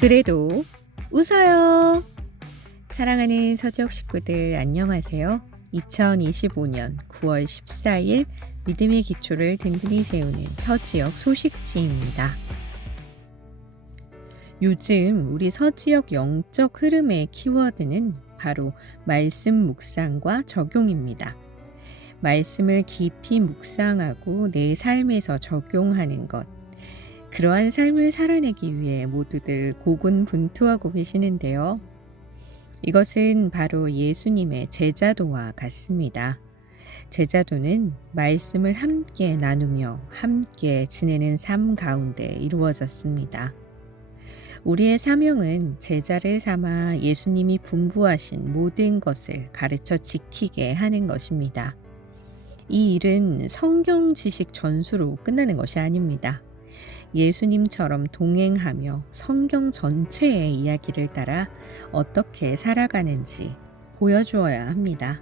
그래도 웃어요. 사랑하는 서지역 식구들 안녕하세요. 2025년 9월 14일 믿음의 기초를 든든히 세우는 서지역 소식지입니다. 요즘 우리 서지역 영적 흐름의 키워드는 바로 말씀 묵상과 적용입니다. 말씀을 깊이 묵상하고 내 삶에서 적용하는 것. 그러한 삶을 살아내기 위해 모두들 고군분투하고 계시는데요. 이것은 바로 예수님의 제자도와 같습니다. 제자도는 말씀을 함께 나누며 함께 지내는 삶 가운데 이루어졌습니다. 우리의 사명은 제자를 삼아 예수님이 분부하신 모든 것을 가르쳐 지키게 하는 것입니다. 이 일은 성경 지식 전수로 끝나는 것이 아닙니다. 예수님처럼 동행하며 성경 전체의 이야기를 따라 어떻게 살아가는지 보여주어야 합니다.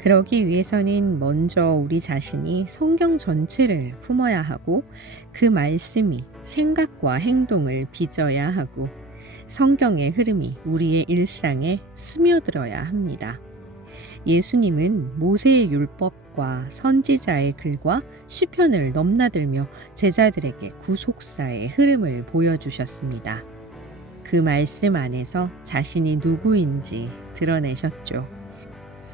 그러기 위해서는 먼저 우리 자신이 성경 전체를 품어야 하고 그 말씀이 생각과 행동을 빚어야 하고 성경의 흐름이 우리의 일상에 스며들어야 합니다. 예수님은 모세의 율법과 선지자의 글과 시편을 넘나들며 제자들에게 구속사의 흐름을 보여주셨습니다. 그 말씀 안에서 자신이 누구인지 드러내셨죠.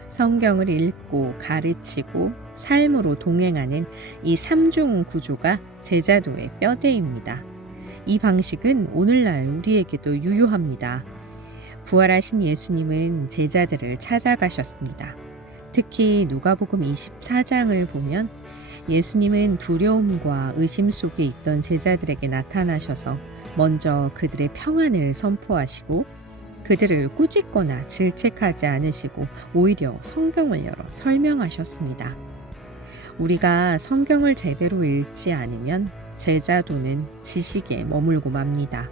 성경을 읽고 가르치고 삶으로 동행하는 이 삼중 구조가 제자도의 뼈대입니다. 이 방식은 오늘날 우리에게도 유효합니다. 부활하신 예수님은 제자들을 찾아가셨습니다. 특히 누가복음 24장을 보면 예수님은 두려움과 의심 속에 있던 제자들에게 나타나셔서 먼저 그들의 평안을 선포하시고 그들을 꾸짖거나 질책하지 않으시고 오히려 성경을 열어 설명하셨습니다. 우리가 성경을 제대로 읽지 않으면 제자도는 지식에 머물고 맙니다.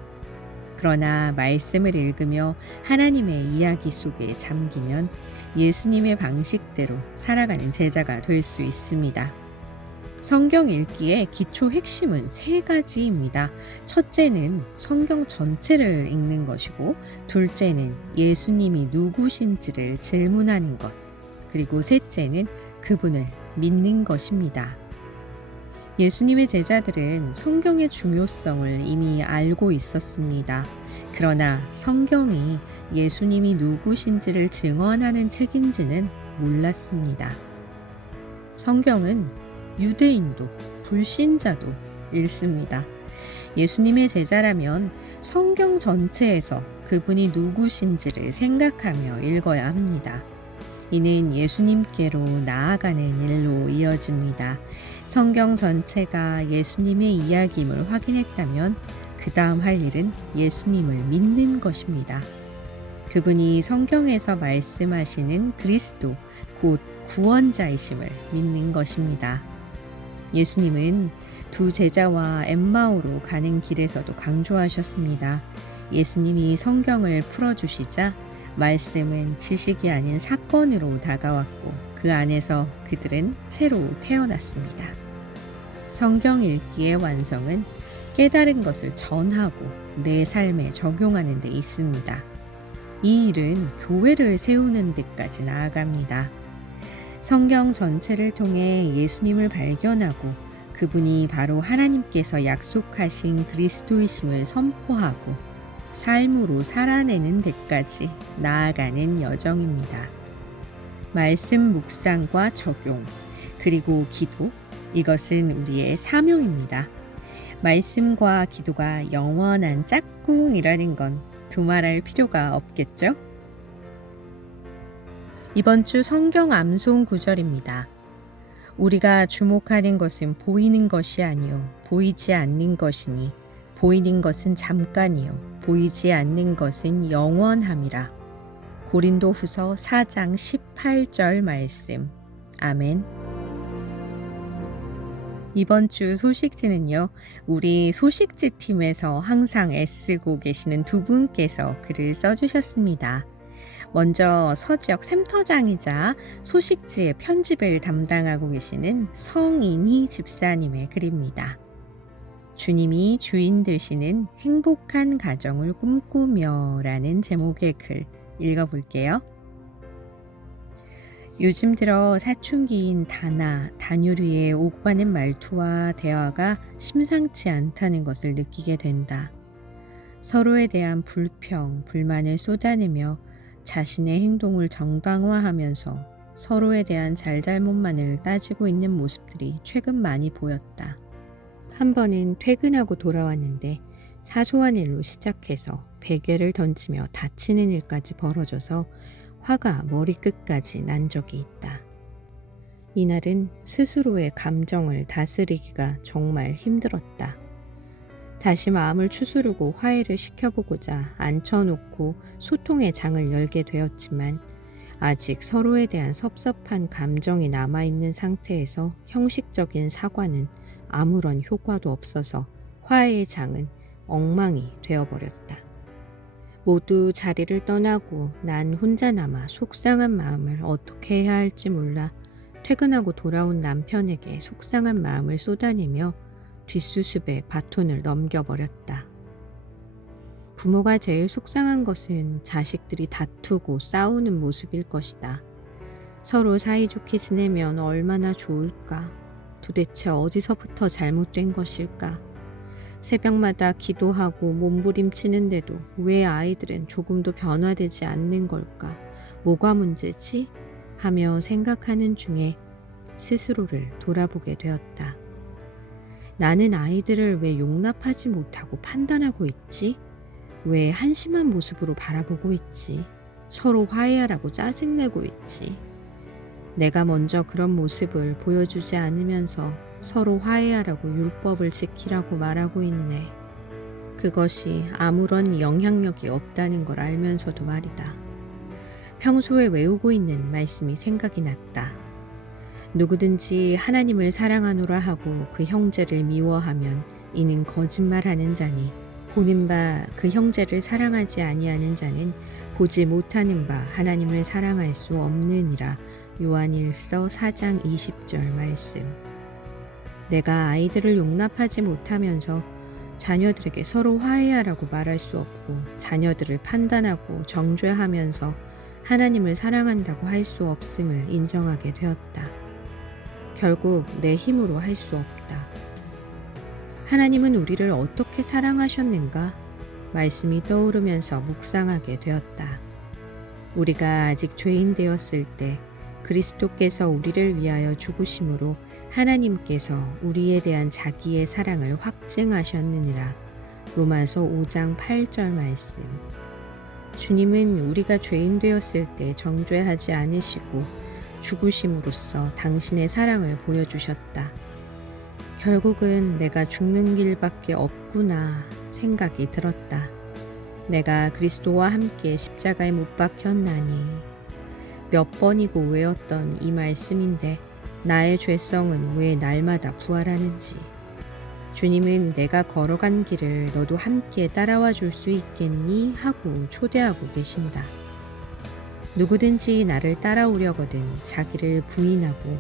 그러나 말씀을 읽으며 하나님의 이야기 속에 잠기면 예수님의 방식대로 살아가는 제자가 될 수 있습니다. 성경 읽기의 기초 핵심은 3가지입니다. 첫째는 성경 전체를 읽는 것이고, 둘째는 예수님이 누구신지를 질문하는 것, 그리고 셋째는 그분을 믿는 것입니다. 예수님의 제자들은 성경의 중요성을 이미 알고 있었습니다. 그러나 성경이 예수님이 누구신지를 증언하는 책인지는 몰랐습니다. 성경은 유대인도 불신자도 읽습니다. 예수님의 제자라면 성경 전체에서 그분이 누구신지를 생각하며 읽어야 합니다. 이는 예수님께로 나아가는 일로 이어집니다. 성경 전체가 예수님의 이야기임을 확인했다면 그 다음 할 일은 예수님을 믿는 것입니다. 그분이 성경에서 말씀하시는 그리스도, 곧 구원자이심을 믿는 것입니다. 예수님은 두 제자와 엠마오로 가는 길에서도 강조하셨습니다. 예수님이 성경을 풀어주시자 말씀은 지식이 아닌 사건으로 다가왔고 그 안에서 그들은 새로 태어났습니다. 성경 읽기의 완성은 깨달은 것을 전하고 내 삶에 적용하는 데 있습니다. 이 일은 교회를 세우는 데까지 나아갑니다. 성경 전체를 통해 예수님을 발견하고 그분이 바로 하나님께서 약속하신 그리스도이심을 선포하고 삶으로 살아내는 데까지 나아가는 여정입니다. 말씀 묵상과 적용, 그리고 기도, 이것은 우리의 사명입니다. 말씀과 기도가 영원한 짝꿍이라는 건 두말할 필요가 없겠죠? 이번 주 성경 암송 구절입니다. 우리가 주목하는 것은 보이는 것이 아니요 보이지 않는 것이니 보이는 것은 잠깐이요 보이지 않는 것은 영원함이라. 고린도후서 4장 18절 말씀. 아멘. 이번 주 소식지는요, 우리 소식지 팀에서 항상 애쓰고 계시는 두 분께서 글을 써주셨습니다. 먼저 서지역 센터장이자 소식지의 편집을 담당하고 계시는 성인희 집사님의 글입니다. 주님이 주인 되시는 행복한 가정을 꿈꾸며 라는 제목의 글 읽어볼게요. 요즘 들어 사춘기인 다나, 다뉴리의 오고 가는 말투와 대화가 심상치 않다는 것을 느끼게 된다. 서로에 대한 불평, 불만을 쏟아내며 자신의 행동을 정당화하면서 서로에 대한 잘잘못만을 따지고 있는 모습들이 최근 많이 보였다. 한 번은 퇴근하고 돌아왔는데 사소한 일로 시작해서 베개를 던지며 다치는 일까지 벌어져서 화가 머리끝까지 난 적이 있다. 이날은 스스로의 감정을 다스리기가 정말 힘들었다. 다시 마음을 추스르고 화해를 시켜보고자 앉혀놓고 소통의 장을 열게 되었지만 아직 서로에 대한 섭섭한 감정이 남아있는 상태에서 형식적인 사과는 아무런 효과도 없어서 화해의 장은 엉망이 되어버렸다. 모두 자리를 떠나고 난 혼자 남아 속상한 마음을 어떻게 해야 할지 몰라 퇴근하고 돌아온 남편에게 속상한 마음을 쏟아내며 뒷수습에 바톤을 넘겨버렸다. 부모가 제일 속상한 것은 자식들이 다투고 싸우는 모습일 것이다. 서로 사이좋게 지내면 얼마나 좋을까? 도대체 어디서부터 잘못된 것일까? 새벽마다 기도하고 몸부림치는데도 왜 아이들은 조금도 변화되지 않는 걸까? 뭐가 문제지? 하며 생각하는 중에 스스로를 돌아보게 되었다. 나는 아이들을 왜 용납하지 못하고 판단하고 있지? 왜 한심한 모습으로 바라보고 있지? 서로 화해하라고 짜증내고 있지? 내가 먼저 그런 모습을 보여주지 않으면서 서로 화해하라고 율법을 지키라고 말하고 있네. 그것이 아무런 영향력이 없다는 걸 알면서도 말이다. 평소에 외우고 있는 말씀이 생각이 났다. 누구든지 하나님을 사랑하노라 하고 그 형제를 미워하면 이는 거짓말하는 자니 보는 바 그 형제를 사랑하지 아니하는 자는 보지 못하는 바 하나님을 사랑할 수 없느니라. 요한일서 4장 20절 말씀. 내가 아이들을 용납하지 못하면서 자녀들에게 서로 화해하라고 말할 수 없고 자녀들을 판단하고 정죄하면서 하나님을 사랑한다고 할 수 없음을 인정하게 되었다. 결국 내 힘으로 할 수 없다. 하나님은 우리를 어떻게 사랑하셨는가? 말씀이 떠오르면서 묵상하게 되었다. 우리가 아직 죄인 되었을 때 그리스도께서 우리를 위하여 죽으심으로 하나님께서 우리에 대한 자기의 사랑을 확증하셨느니라. 로마서 5장 8절 말씀. 주님은 우리가 죄인 되었을 때 정죄하지 않으시고 죽으심으로써 당신의 사랑을 보여주셨다. 결국은 내가 죽는 길밖에 없구나 생각이 들었다. 내가 그리스도와 함께 십자가에 못 박혔나니. 몇 번이고 외웠던 이 말씀인데 나의 죄성은 왜 날마다 부활하는지. 주님은 내가 걸어간 길을 너도 함께 따라와 줄 수 있겠니? 하고 초대하고 계신다. 누구든지 나를 따라오려거든 자기를 부인하고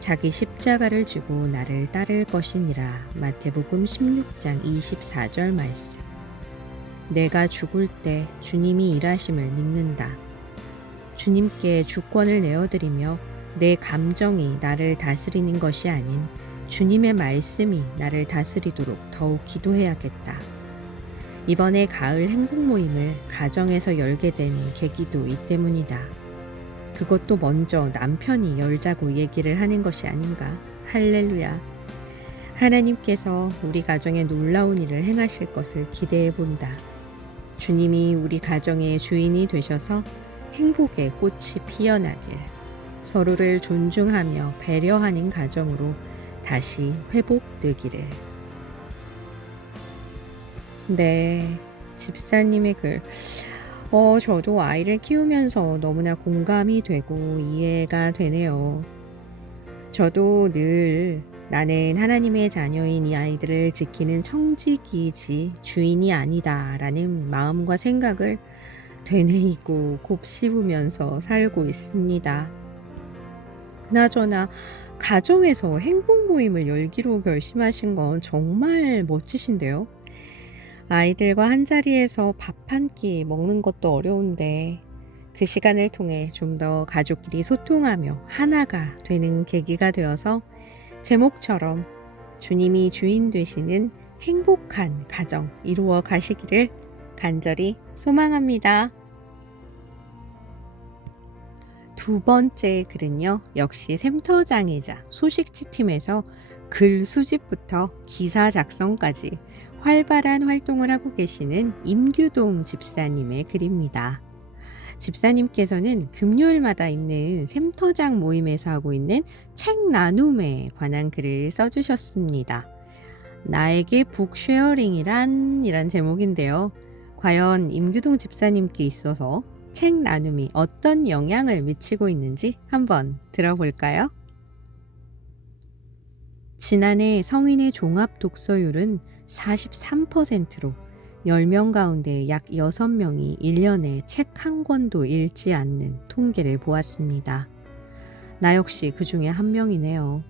자기 십자가를 지고 나를 따를 것이니라. 마태복음 16장 24절 말씀. 내가 죽을 때 주님이 일하심을 믿는다. 주님께 주권을 내어드리며 내 감정이 나를 다스리는 것이 아닌 주님의 말씀이 나를 다스리도록 더욱 기도해야겠다. 이번에 가을 행복 모임을 가정에서 열게 된 계기도 이 때문이다. 그것도 먼저 남편이 열자고 얘기를 하는 것이 아닌가. 할렐루야. 하나님께서 우리 가정에 놀라운 일을 행하실 것을 기대해 본다. 주님이 우리 가정의 주인이 되셔서 행복의 꽃이 피어나길, 서로를 존중하며 배려하는 가정으로 다시 회복되기를. 네, 집사님의 글. 저도 아이를 키우면서 너무나 공감이 되고 이해가 되네요. 저도 늘 나는 하나님의 자녀인 이 아이들을 지키는 청지기이지 주인이 아니다 라는 마음과 생각을 되뇌이고 곱씹으면서 살고 있습니다. 그나저나 가정에서 행복 모임을 열기로 결심하신 건 정말 멋지신데요. 아이들과 한자리에서 밥 한 끼 먹는 것도 어려운데 그 시간을 통해 좀 더 가족끼리 소통하며 하나가 되는 계기가 되어서 제목처럼 주님이 주인 되시는 행복한 가정 이루어 가시기를 간절히 소망합니다. 두 번째 글은요, 역시 샘터장이자 소식지 팀에서 글 수집부터 기사 작성까지 활발한 활동을 하고 계시는 임규동 집사님의 글입니다. 집사님께서는 금요일마다 있는 샘터장 모임에서 하고 있는 책 나눔에 관한 글을 써주셨습니다. 나에게 북쉐어링이란 이란 제목인데요. 과연 임규동 집사님께 있어서 책 나눔이 어떤 영향을 미치고 있는지 한번 들어볼까요? 지난해 성인의 종합 독서율은 43%로 10명 가운데 약 6명이 1년에 책 한 권도 읽지 않는 통계를 보았습니다. 나 역시 그 중에 한 명이네요.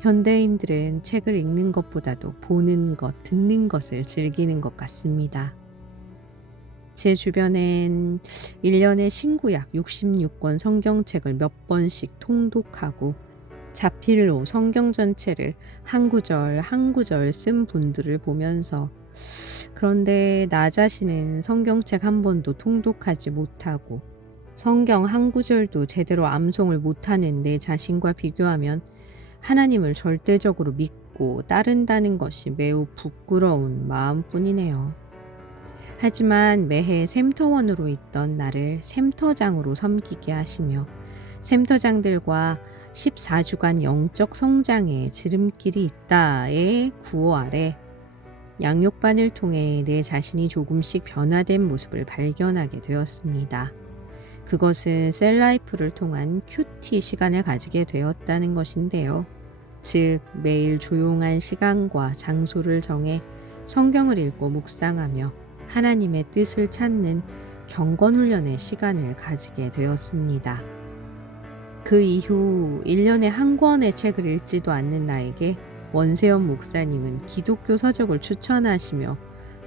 현대인들은 책을 읽는 것보다도 보는 것, 듣는 것을 즐기는 것 같습니다. 제 주변엔 1년에 신구약 66권 성경책을 몇 번씩 통독하고 자필로 성경 전체를 한 구절 한 구절 쓴 분들을 보면서 그런데 나 자신은 성경책 한 번도 통독하지 못하고 성경 한 구절도 제대로 암송을 못하는 내 자신과 비교하면 하나님을 절대적으로 믿고 따른다는 것이 매우 부끄러운 마음뿐이네요. 하지만 매해 샘터원으로 있던 나를 샘터장으로 섬기게 하시며 샘터장들과 14주간 영적 성장의 지름길이 있다의 구호 아래 양육반을 통해 내 자신이 조금씩 변화된 모습을 발견하게 되었습니다. 그것은 셀라이프를 통한 큐티 시간을 가지게 되었다는 것인데요. 즉 매일 조용한 시간과 장소를 정해 성경을 읽고 묵상하며 하나님의 뜻을 찾는 경건훈련의 시간을 가지게 되었습니다. 그 이후 1년에 한 권의 책을 읽지도 않는 나에게 원세현 목사님은 기독교 서적을 추천하시며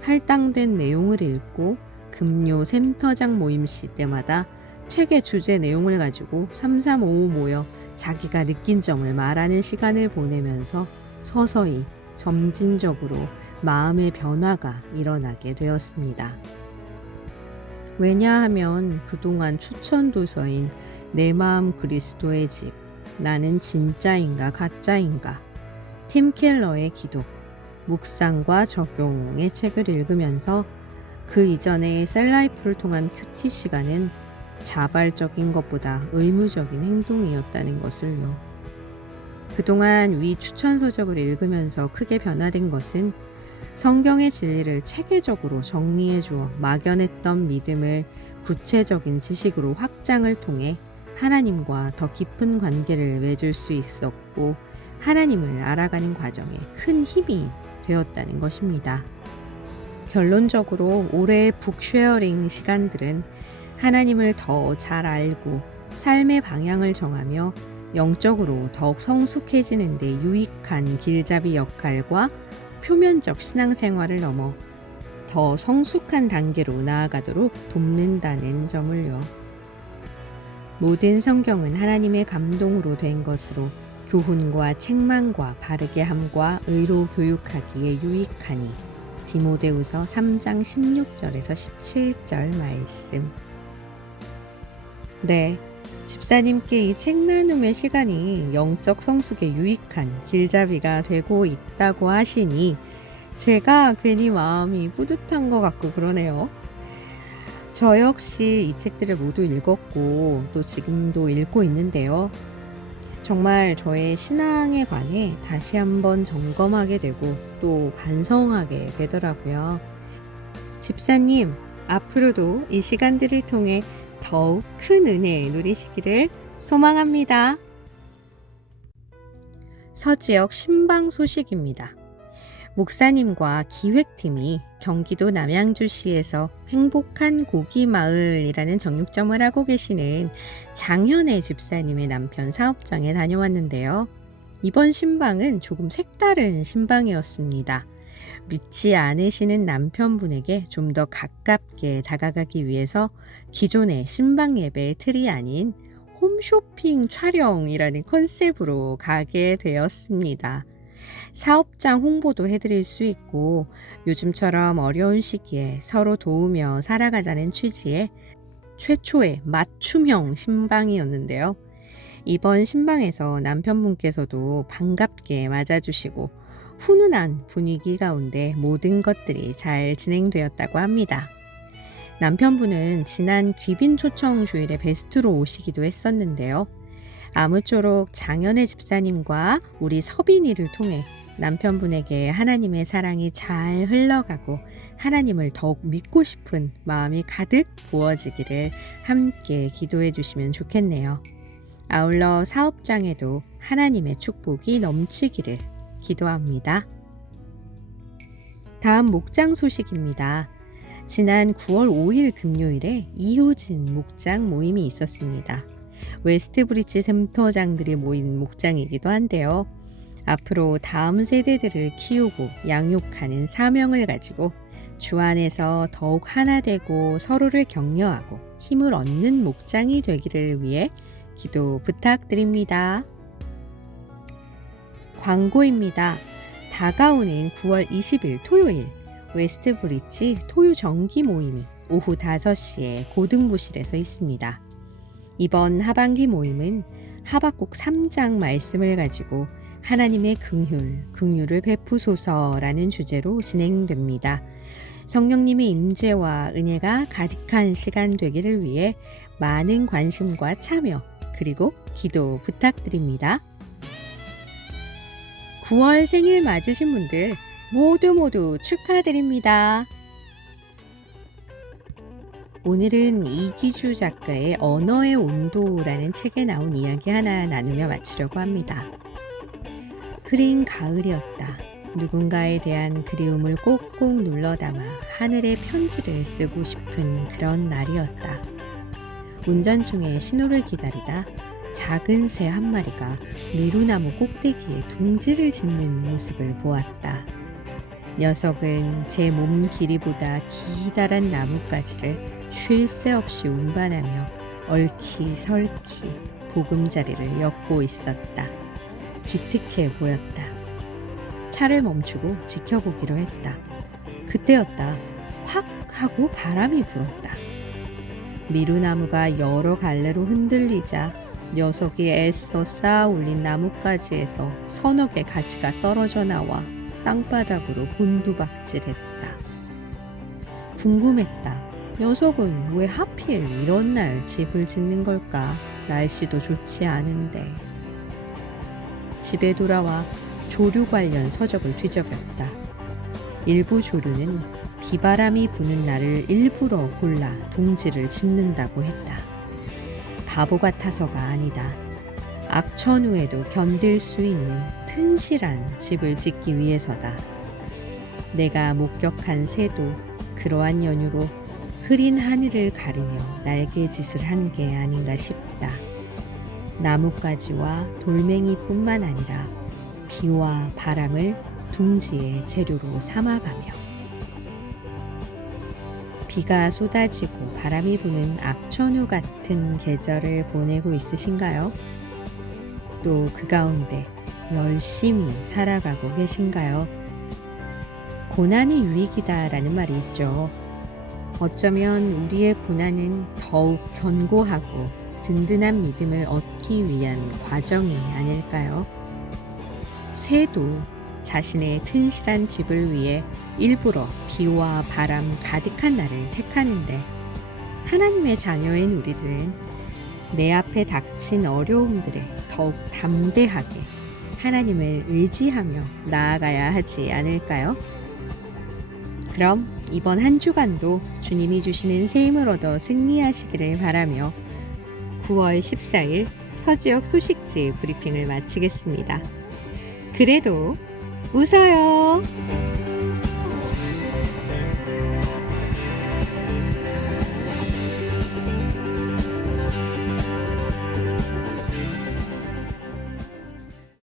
할당된 내용을 읽고 금요 샘터장 모임 시 때마다 책의 주제 내용을 가지고 3355 모여 자기가 느낀 점을 말하는 시간을 보내면서 서서히 점진적으로 마음의 변화가 일어나게 되었습니다. 왜냐하면 그동안 추천 도서인 내 마음 그리스도의 집, 나는 진짜인가 가짜인가, 팀 켈러의 기독, 묵상과 적용의 책을 읽으면서 그 이전의 셀라이프를 통한 큐티 시간은 자발적인 것보다 의무적인 행동이었다는 것을요. 그동안 위 추천 서적을 읽으면서 크게 변화된 것은 성경의 진리를 체계적으로 정리해 주어 막연했던 믿음을 구체적인 지식으로 확장을 통해 하나님과 더 깊은 관계를 맺을 수 있었고 하나님을 알아가는 과정에 큰 힘이 되었다는 것입니다. 결론적으로 올해의 북쉐어링 시간들은 하나님을 더 잘 알고 삶의 방향을 정하며 영적으로 더욱 성숙해지는 데 유익한 길잡이 역할과 표면적 신앙생활을 넘어 더 성숙한 단계로 나아가도록 돕는다는 점을요. 모든 성경은 하나님의 감동으로 된 것으로 교훈과 책망과 바르게 함과 의로 교육하기에 유익하니 디모데후서 3장 16절에서 17절 말씀. 네, 집사님께 이 책 나눔의 시간이 영적 성숙에 유익한 길잡이가 되고 있다고 하시니 제가 괜히 마음이 뿌듯한 것 같고 그러네요. 저 역시 이 책들을 모두 읽었고 또 지금도 읽고 있는데요. 정말 저의 신앙에 관해 다시 한번 점검하게 되고 또 반성하게 되더라고요. 집사님, 앞으로도 이 시간들을 통해 더욱 큰 은혜 누리시기를 소망합니다. 서지역 신방 소식입니다. 목사님과 기획팀이 경기도 남양주시에서 행복한 고기마을이라는 정육점을 하고 계시는 장현애 집사님의 남편 사업장에 다녀왔는데요. 이번 신방은 조금 색다른 신방이었습니다. 믿지 않으시는 남편분에게 좀 더 가깝게 다가가기 위해서 기존의 신방 예배의 틀이 아닌 홈쇼핑 촬영이라는 컨셉으로 가게 되었습니다. 사업장 홍보도 해드릴 수 있고 요즘처럼 어려운 시기에 서로 도우며 살아가자는 취지의 최초의 맞춤형 신방이었는데요. 이번 신방에서 남편분께서도 반갑게 맞아주시고 훈훈한 분위기 가운데 모든 것들이 잘 진행되었다고 합니다. 남편분은 지난 귀빈 초청 주일에 베스트로 오시기도 했었는데요. 아무쪼록 장현애 집사님과 우리 서빈이를 통해 남편분에게 하나님의 사랑이 잘 흘러가고 하나님을 더욱 믿고 싶은 마음이 가득 부어지기를 함께 기도해 주시면 좋겠네요. 아울러 사업장에도 하나님의 축복이 넘치기를 기도합니다. 다음 목장 소식입니다. 지난 9월 5일 금요일에 이효진 목장 모임이 있었습니다. 웨스트브리지 센터장들이 모인 목장이기도 한데요. 앞으로 다음 세대들을 키우고 양육하는 사명을 가지고 주 안에서 더욱 하나 되고 서로를 격려하고 힘을 얻는 목장이 되기를 위해 기도 부탁드립니다. 광고입니다. 다가오는 9월 20일 토요일 웨스트브리지 토요 정기 모임이 오후 5시에 고등부실에서 있습니다. 이번 하반기 모임은 하박국 3장 말씀을 가지고 하나님의 긍휼을 베푸소서라는 주제로 진행됩니다. 성령님의 임재와 은혜가 가득한 시간 되기를 위해 많은 관심과 참여 그리고 기도 부탁드립니다. 9월 생일 맞으신 분들 모두 축하드립니다. 오늘은 이기주 작가의 언어의 온도라는 책에 나온 이야기 하나 나누며 마치려고 합니다. 흐린 가을이었다. 누군가에 대한 그리움을 꼭꼭 눌러 담아 하늘에 편지를 쓰고 싶은 그런 날이었다. 운전 중에 신호를 기다리다 작은 새 한 마리가 미루나무 꼭대기에 둥지를 짓는 모습을 보았다. 녀석은 제 몸 길이보다 기다란 나뭇가지를 쉴 새 없이 운반하며 얽히설키 보금자리를 엿고 있었다. 기특해 보였다. 차를 멈추고 지켜보기로 했다. 그때였다. 확 하고 바람이 불었다. 미루나무가 여러 갈래로 흔들리자 녀석이 애써 쌓아 올린 나뭇가지에서 서너 개 가지가 떨어져 나와 땅바닥으로 곤두박질했다. 궁금했다. 녀석은 왜 하필 이런 날 집을 짓는 걸까? 날씨도 좋지 않은데. 집에 돌아와 조류 관련 서적을 뒤적였다. 일부 조류는 비바람이 부는 날을 일부러 골라 둥지를 짓는다고 했다. 바보 같아서가 아니다. 악천후에도 견딜 수 있는 튼실한 집을 짓기 위해서다. 내가 목격한 새도 그러한 연유로 흐린 하늘을 가리며 날개짓을 한 게 아닌가 싶다. 나뭇가지와 돌멩이뿐만 아니라 비와 바람을 둥지의 재료로 삼아가며 비가 쏟아지고 바람이 부는 악천후 같은 계절을 보내고 있으신가요? 또 그 가운데 열심히 살아가고 계신가요? 고난이 유익이다라는 말이 있죠. 어쩌면 우리의 고난은 더욱 견고하고 든든한 믿음을 얻기 위한 과정이 아닐까요? 새도 자신의 튼실한 집을 위해 일부러 비와 바람 가득한 날을 택하는데 하나님의 자녀인 우리들은 내 앞에 닥친 어려움들에 더욱 담대하게 하나님을 의지하며 나아가야 하지 않을까요? 그럼 이번 한 주간도 주님이 주시는 새 힘을 얻어 승리하시기를 바라며 9월 14일 서지역 소식지 브리핑을 마치겠습니다. 그래도 웃어요.